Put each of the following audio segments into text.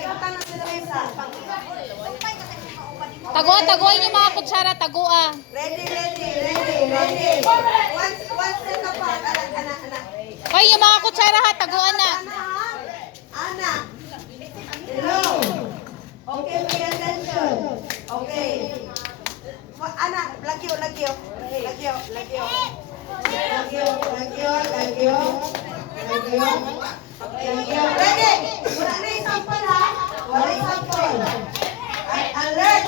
Ibutan na sila isa. Taguan yung mga kutsara, tagua. Ready. Once set apart. Anak. Hoy, yung mga kutsara ha, taguan na. Ana. Hello. Okay, pay attention. Okay. Anak, lagyo. Ready? Wala na yung sample ha? Wala yung sample. Alert!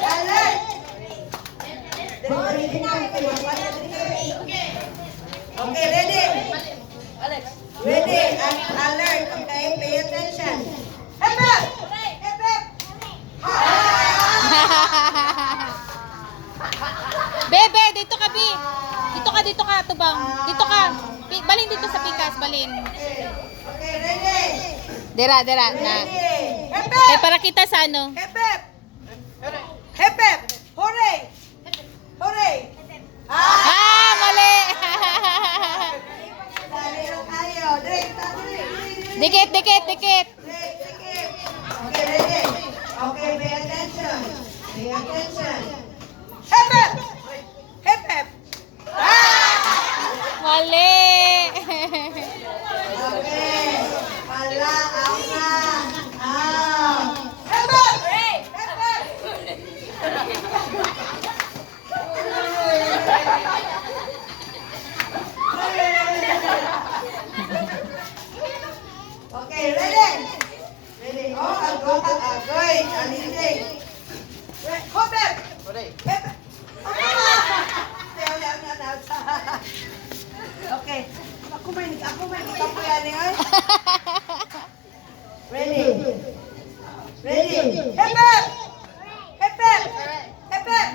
Okay, ready? Ready? Alert. Okay, pay attention. Hep! Bebe, dito ka, Bi. Dito ka, tubang. Dito ka. Balin dito sa pikas, balin. Okay, ready? Dera, na. Hep! Eh, para kita sa ano. Hep! Hooray! Mali. Dali lang tayo. Dali. Dikit. Okay, ready? Okay, pay attention. Hep! Mali. Okay. Wala, Okay, ready? Oh, agoy. Alisin. Hopep! Hep! Okay. Ako may ikaw po yan eh. Ready? Hep!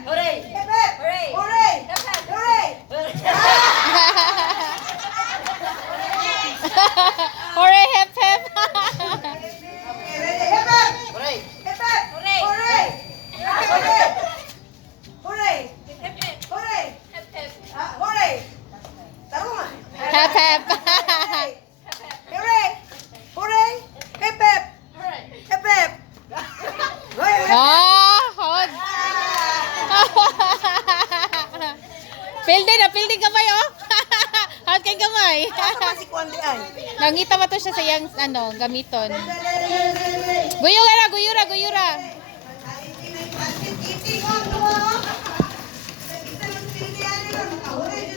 Hooray! Hooray! Hooray, hep. Okay, ready? Hep! Hooray! Hooray! Taro nga. Hep. Hooray! Hep! Hod. Pildi kamay, oh. Hod kay kamay. Asa si Kwandi ay? Nangita ba to siya sa iyang, gamiton. Guyura. Iting on mo. Kita ng pilihan nila, nakahuli